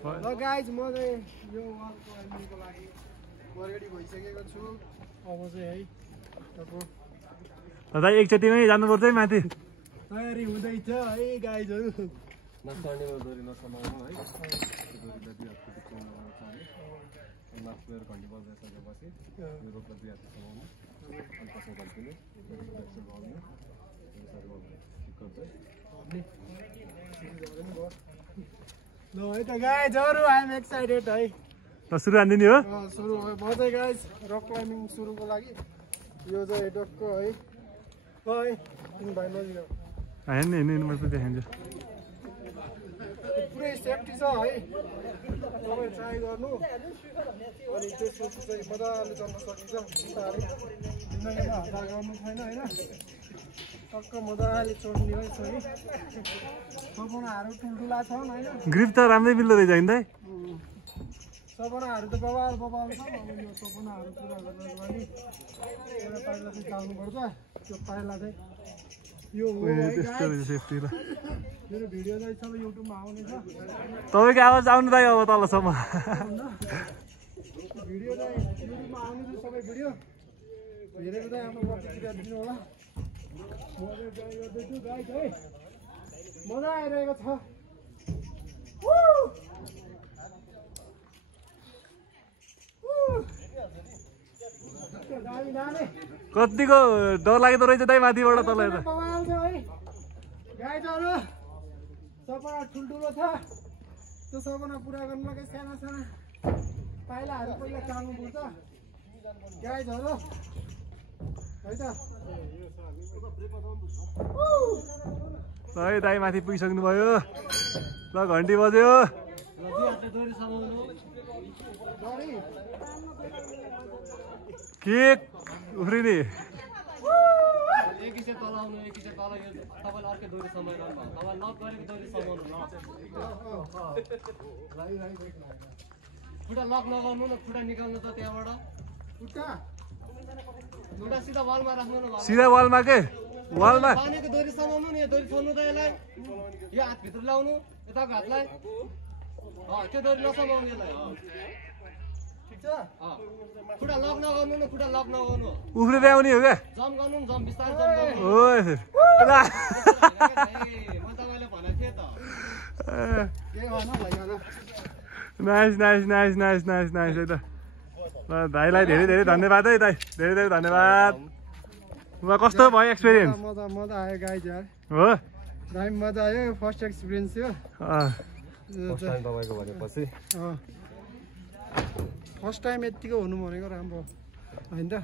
ल गाइज म चाहिँ यो वाल क्लाइम्बिङको लागि रेडी भइसकेको छु। अब चाहिँ है दाइ एकचोटिमै जानुपर्छ है माथि। तयारी हुँदैछ है गाइजहरू। नचढ्नेमा डोरी नसमाउनु है। डोरीलाई दुई हातको बिचमा लगाउनु छ भने माथि गएर घन्टी बजाइसकेपछि यो रोपलाई दुई हातले समाउनु अनि पछि घल्टिनु ब्याकसाइड लगाउनु ठिक गर्दै ल है त गाइजहरू आइ एम एक्साइटेड है। सुरु हान्दिने हो सुरु भयो म चाहिँ गाइज रक क्लाइम्बिङ सुरुको लागि यो चाहिँ डक्क है। ल है तिमी भाइ नजिक हेर्नु हेर्नु मैले देखाइदिन्छु। पुरै सेफ्टी छ है। तपाईँ ट्राई गर्नु अनि त्यसपछि चाहिँ मजाले चल्न सकिन्छ। बिस्तारै जिन्दगीमा हतार गर्नु छैन होइन। टक्क मजाले चढ्ने रहेछ है। सपनाहरू ठुल्ठुला छन् होइन। ग्रिप त राम्रै मिल्दो रहेछ होइन दाइ। सपनाहरू त बबाल बबाल छ। अब यो सपनाहरू पुरा गर्नको लागि एउटा पाइला चाहिँ चाल्नुपर्छ। त्यो पाइला चाहिँ यो हो त्यस्तो रहेछ सेफ्टी र मेरो भिडियो चाहिँ सबै युट्युबमा आउनेछ। तपाईँको आवाज आउनु दाइ अब तलसम्म। भिडियो चाहिँ युट्युबमा आउने छ सबै भिडियो हेरेर चाहिँ आफ्नो प्रतिक्रिया दिनु होला। म चाहिँ ट्राई गर्दैछु गाइज है। मजा आइरहेको छ। कतिको डर लाग्दो रहेछ दाइ माथिबाट तल हेर्दा। गाइजहरू सपना ठुल्ठुलो छ। त्यो सपना पुरा गर्नलाई साना साना पाइलाहरू पहिला चाल्नुपर्छ गाइजहरू है त। है दाइ माथि पुगिसक्नु भयो। ल घन्टी बज्यो। के उफ्रिने एकैचोटि तल आउनु एकैचोटि तल यो तपाईँले अर्कै डोरी समाउनु तपाईँ लक गरेको डोरी समाउनु खुट्टा लक नगर्नु न। खुट्टा निकाल्नु त त्यहाँबाट खुट्टा सिधा वालमा राख्नु न। सिधा वालमा के वालमा पानीको डोरी समाउनु नि। डोरी छोड्नु त यसलाई यो हातभित्र ल्याउनु यताको हातलाई त्यो डोरी नसमाउनु यसलाई ठिक छ। खुट्टा लक नगर्नु न। खुट्टा लक नगर्नु उफ्रेर आउने हो क्या। जम्प गर्नु नि जम्प बिस्तारै जम्प गर्नु। ओ म तपाईँलाई भनेको थिएँ त। Nice nice nice nice nice nice है त। ल भाइलाई धेरै धेरै धन्यवाद है दाइ। धेरै धेरै धन्यवाद। ल कस्तो भयो एक्सपिरियन्स? मजा मजा आयो गाइज यार। हो दामी मजा आयो। फर्स्ट एक्सपिरियन्स थियो। फर्स्ट टाइम तपाईँको भनेपछि फर्स्ट टाइम यतिको हुनु भनेको राम्रो होइन त।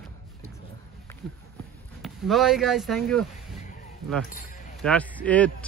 ल है गाइज थ्याङ्क यू। ल द्याट्स इट।